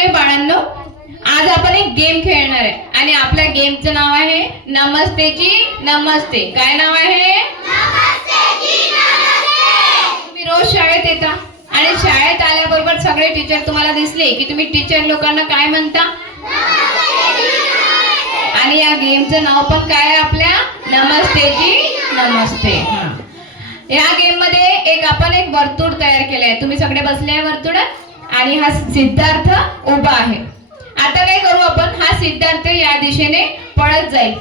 आहे बाळांनो, आज आपण एक गेम खेळणार आहे आणि आपल्या गेमचं नाव आहे नमस्तेची नमस्ते. काय नाव आहे? नमस्तेची नमस्ते. तुम्ही रोज शाळेत येता आणि शाळेत आल्याबरोबर सगळे टीचर तुम्हाला दिसले की तुम्ही टीचर लोकांना काय म्हणता? आणि या गेमचं नाव पण काय आहे आपल्या? नमस्तेची नमस्ते. या गेम मध्ये एक वर्तुळ तयार केले आहे. तुम्ही सगळे बसले आहे वर्तुळात आणि हा सिद्धार्थ उभा आहे. आता काय करू आपण? हा सिद्धार्थ या दिशेने पळत जाईल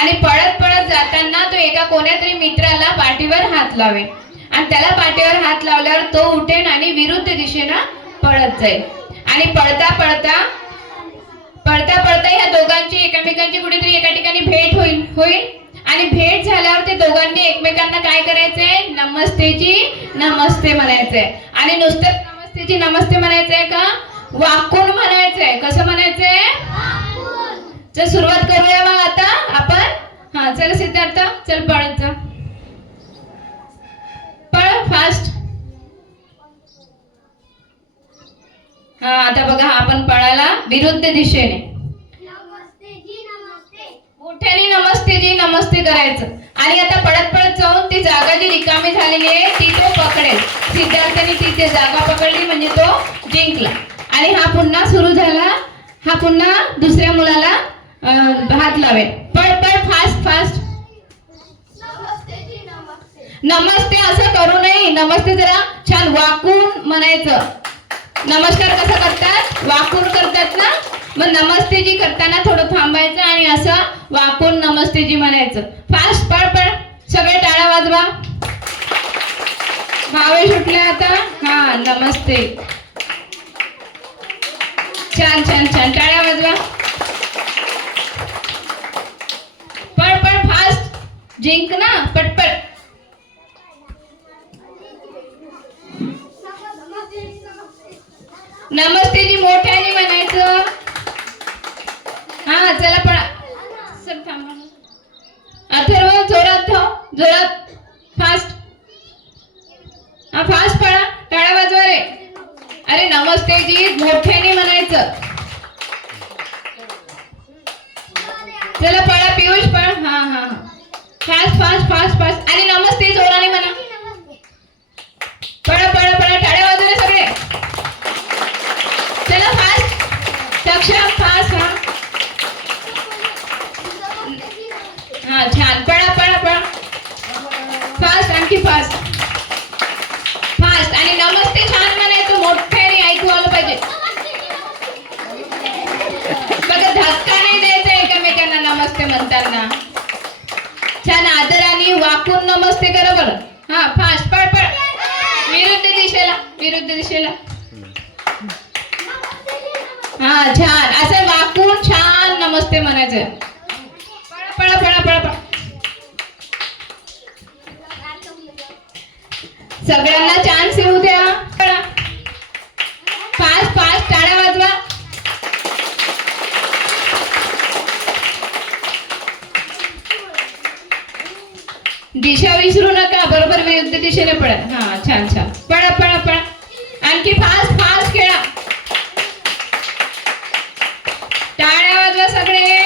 आणि पळत पळत जाताना तो एका कोण्यातरी मित्राला पाठीवर हात लावेल आणि त्याला पाठीवर हात लावल्यावर तो उठेल आणि विरुद्ध दिशेने पळत जाईल आणि पळता पळता पळता पळता या दोघांची एकमेकांची कुठेतरी एका ठिकाणी भेट होईल आणि भेट झाल्यावर ते दोघांनी एकमेकांना काय करायचंय? नमस्तेची नमस्ते म्हणायचंय. आणि नुसतं नमस्तेची नमस्ते म्हणायचंय का? वाकून म्हणायचंय. कसं म्हणायचंय? चल सुरुवात करूया मग आता आपण. हा चल सिद्धार्थ, चल पळत जा, पळ फास्ट. हा आता बघा आपण पळाला विरुद्ध दिशेने. मोठ्याने नमस्तेजी नमस्ते करायचं आणि आता पळत पळत जाऊन ती जागा जी रिकामी झालेली आहे ती तो पकडेल. सिद्धार्थाने ती जागा पकडली म्हणजे तो जिंकला. आणि हा पुन्हा सुरू झाला. हा पुन्हा दुसऱ्या मुलाला हात लावेल. पळ पळ फास्ट फास्ट. नमस्ते असं करू नये. नमस्ते जरा छान वाकून म्हणायचं. नमस्कार कसं करतात? वाकून करतात ना. मग नमस्तेजी करताना थोडं थांबायचं आणि असं वाकून नमस्तेजी म्हणायचं. फास्ट पळ पळ. सगळे टाळ्या वाजवा. भावेश उठले आता. हा नमस्ते. छान छान छान टाळ्या वाजवा. पळ पळ फास्ट. जिंक ना पटपट. नमस्तेजी मोठ्याने म्हणायचं. हा चला पळा. सर थांबा. अथर्व जोरात धाव. जोरात फास्ट. हा फास्ट पळा. टाळ्या वाजवा रे. अरे नमस्तेजी मोठ्याने म्हणायचं. चला पळा पियुष पळ. हा हा फास्ट फास्ट फास्ट फास्ट. आणि नमस्ते जोराने म्हणा. पळा पळा पळा. टाळ्या वाजवले सगळे. चला फास्ट. सक्षम फास्ट. हा छान. पळा पळा पळा फास्ट. आणखी फास्ट फास्ट. आणि नमस्ते छान म्हणायचं. मोठ्याने ऐकू आलं पाहिजे. बघा धक्का नाही द्यायचा एकमेकांना नमस्ते म्हणताना. छान आदराने वाकून नमस्ते करा बरं. हा फास्ट पळ पळ. विरुद्ध दिशेला विरुद्ध दिशेला. हा छान असं वाकून छान नमस्ते म्हणायचं. पळा पळा पळा पळा. सगळ्यांना चान्स येऊ द्या. पळा फास्ट फास्ट. टाळ्या वाजवा. दिशा विसरू नका. बरोबर विरुद्ध दिशेने पळा. हा छान छान. पळा पळा पळा. आणखी फास्ट फास्ट खेळा. टाळ्या वाजवा सगळे.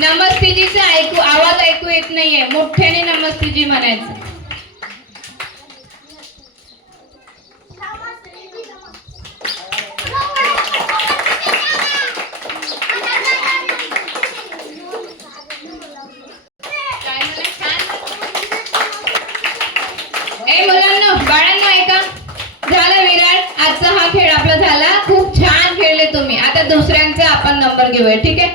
नमस्तेजीचा आवाज ऐकू येत नाहीये. मोठ्याने नमस्तेजी म्हणायचं. मुलांना बाळांना ऐका. झालं विराट. आजचा हा खेळ आपला झाला. खूप छान खेळले तुम्ही. आता दुसऱ्यांचा आपण नंबर घेऊया. ठीक आहे.